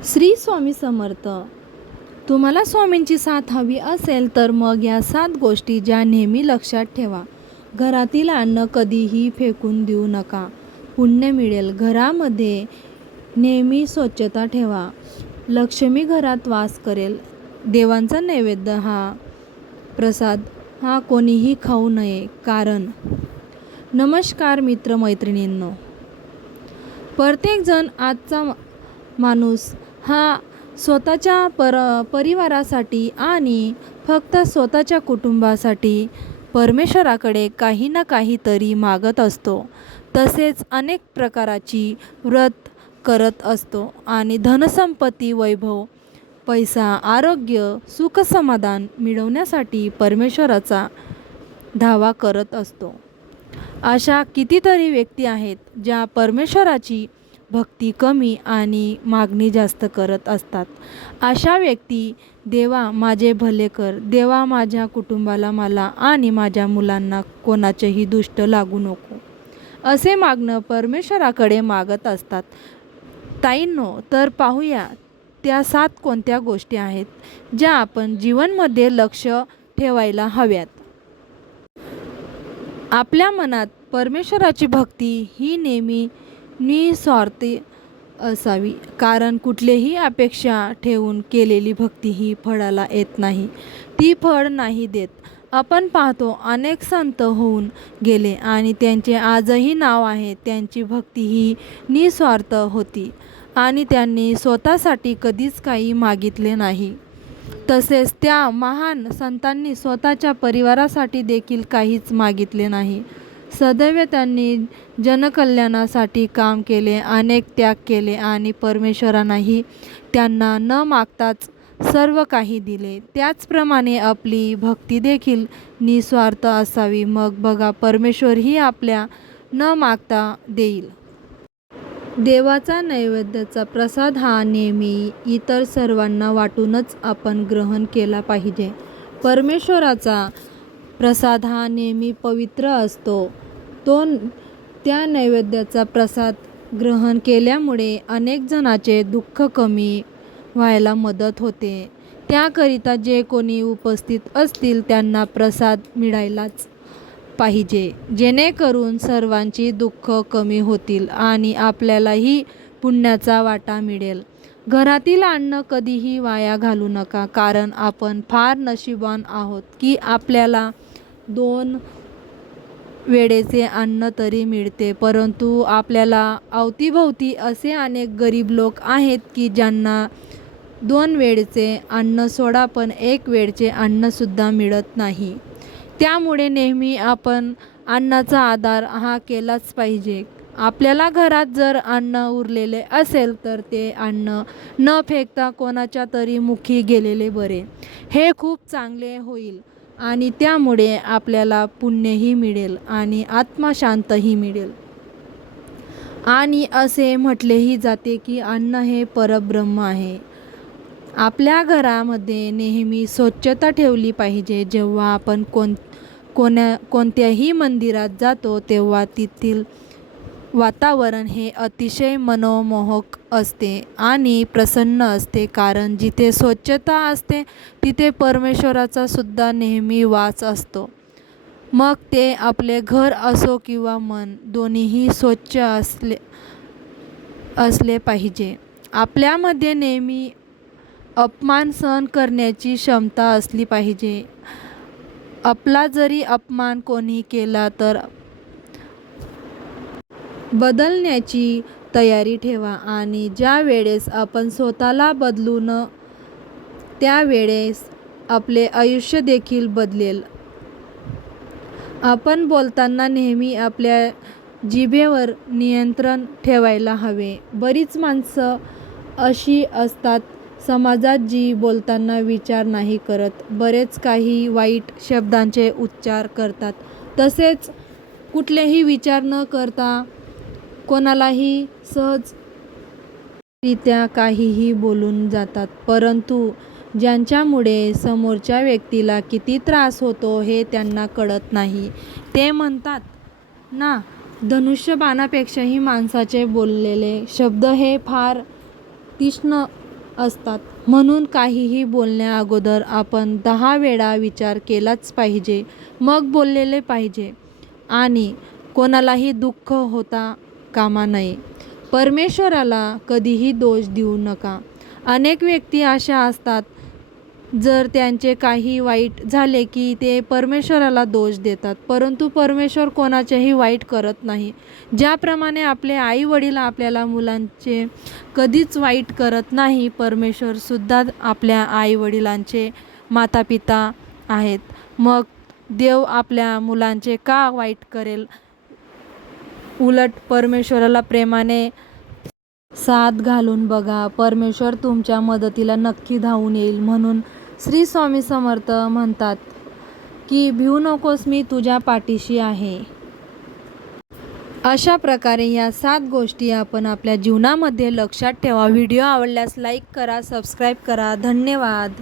श्री स्वामी समर्थ. तुम्हाला स्वामींची साथ हवी असेल तर मग या 7 गोष्टी ज्या नेहमी लक्षात ठेवा. घरातील अन्न कधीही फेकून देऊ नका. पुण्य मिळेल. घरामध्ये नेहमी स्वच्छता ठेवा. लक्ष्मी घरात वास करेल. देवांचा नैवेद्य प्रसाद हा कोणीही खाऊ नये. कारण नमस्कार मित्रमैत्रिणींनो, प्रत्येकजण आजचा माणूस हा स्वतःच्या परिवारासाठी आणि फक्त स्वतःच्या कुटुंबासाठी परमेश्वराकडे काही ना काहीतरी मागत असतो. तसेच अनेक प्रकारची व्रत करत असतो आणि धनसंपत्ती, वैभव, पैसा, आरोग्य, सुखसमाधान मिळवण्यासाठी परमेश्वराचा धावा करत असतो. अशा कितीतरी व्यक्ती आहेत ज्या परमेश्वराची भक्ती कमी आणि मागणी जास्त करत असतात. अशा व्यक्ती, देवा माझे भले कर, देवा माझ्या कुटुंबाला, मला आणि माझ्या मुलांना कोणाचेही दुष्ट लागू नको, असे मागणं परमेश्वराकडे मागत असतात. ताईंनो, तर पाहूया त्या 7 कोणत्या गोष्टी आहेत ज्या आपण जीवनमध्ये लक्ष ठेवायला हव्यात. आपल्या मनात परमेश्वराची भक्ती ही नेहमी निस्वार्थी असावी. कारण कुठलीही अपेक्षा ठेवून केलेली भक्ती ही फळाला येत नाही. ती फळ नाही देत. आपण पाहतो अनेक संत होऊन गेले आणि त्यांचे आजही नाव आहे. त्यांची भक्ती ही निस्वार्थ होती आणि त्यांनी स्वतःसाठी कधीच काही मागितले नाही. तसेच त्या महान संतांनी स्वतःच्या परिवारासाठी देखील काहीच मागितले नाही. सदैव त्यांनी जनकल्याणासाठी काम केले, अनेक त्याग केले आणि परमेश्वरांनाही त्यांना न मागताच सर्व काही दिले. त्याचप्रमाणे आपली भक्ती देखील निस्वार्थ असावी. मग बघा, परमेश्वरही आपल्या न मागता देईल. देवाचा नैवेद्याचा प्रसाद हा नेहमी इतर सर्वांना वाटूनच आपण ग्रहण केला पाहिजे. परमेश्वराचा प्रसाद हा नेहमी पवित्र असतो. त्या नैवेद्याचा प्रसाद ग्रहण केल्यामुळे अनेक जणांचे दुःख कमी व्हायला मदत होते. त्याकरिता जे कोणी उपस्थित असतील त्यांना प्रसाद मिळायलाच पाहिजे, जेणेकरून सर्वांची दुःख कमी होतील आणि आपल्यालाही पुण्याचा वाटा मिळेल. घरातील अन्न कधीही वाया घालू नका. कारण आपण फार नशीबवान आहोत की आपल्याला 2 वेळेचे अन्न तरी मिळते. परंतु आपल्याला अवतीभोवती असे अनेक गरीब लोक आहेत की ज्यांना 2 वेळचे अन्न सोडा, पण 1 वेळचे अन्नसुद्धा मिळत नाही. त्यामुळे नेहमी आपण अन्नाचा आदर हा केलाच पाहिजे. आपल्याला घरात जर अन्न उरलेले असेल तर ते अन्न न फेकता कोणाच्या तरी मुखी गेलेले बरे. हे खूप चांगले होईल आणि त्यामुळे आपल्याला पुण्यही मिळेल आणि आत्मशांतही मिळेल. आणि असे म्हटलेही जाते की अन्न हे परब्रह्म आहे. आपल्या घरामध्ये नेहमी स्वच्छता ठेवली पाहिजे. जेव्हा आपण कोणत्याही मंदिरात जातो तेव्हा तेथील वातावरण हे अतिशय मनोमोहक असते आणि प्रसन्न असते. कारण जिथे स्वच्छता असते तिथे परमेश्वराचा सुद्धा नेहमी वास असतो. मग ते आपले घर असो किंवा मन, दोन्हीही स्वच्छ असले पाहिजे. आपल्यामध्ये नेहमी अपमान सहन करण्याची क्षमता असली पाहिजे. आपला जरी अपमान कोणी केला तर बदलण्याची तयारी ठेवा आणि ज्या वेळेस आपण स्वतःला बदलू न त्यावेळेस आपले आयुष्य देखील बदलेल. आपण बोलताना नेहमी आपल्या जिभेवर नियंत्रण ठेवायला हवे. बरीच माणसं अशी असतात समाजात जी बोलताना विचार नाही करत, बरेच काही वाईट शब्दांचे उच्चार करतात. तसेच कुठलेही विचार न करता कोणालाही सहजरित्या काहीही बोलून जातात. परंतु ज्यांच्यामुळे समोरच्या व्यक्तीला किती त्रास होतो हे त्यांना कळत नाही. ते म्हणतात ना, धनुष्यबाणापेक्षाही माणसाचे बोललेले शब्द हे फार तीक्ष्ण असतात. म्हणून काहीही बोलण्या अगोदर आपण 10 वेळा विचार केलाच पाहिजे, मग बोललेले पाहिजे आणि कोणालाही दुःख होता कामा नये. परमेश्वराला कधीही दोष देऊ नका. अनेक व्यक्ती अशा असतात, जर त्यांचे काही वाईट झाले की ते परमेश्वराला दोष देतात, परंतु परमेश्वर कोणाचेही वाईट करत नाही. ज्याप्रमाणे आपले आई वडील आपल्याला मुलांचे कधीच वाईट करत नाही, परमेश्वरसुद्धा आपल्या आई वडिलांचे मातापिता आहेत. मग देव आपल्या मुलांचे का वाईट करेल? उलट परमेश्वराला प्रेमाने साथ घालून बघा, परमेश्वर तुमच्या मदतीला नक्की धावून येईल. म्हणून श्री स्वामी समर्थ म्हणतात की भिवू नकोस, मी तुझ्या पाठीशी आहे. अशा प्रकारे या 7 गोष्टी आपण आपल्या जीवनामध्ये लक्षात ठेवा. व्हिडिओ आवडल्यास लाईक करा, सबस्क्राईब करा. धन्यवाद.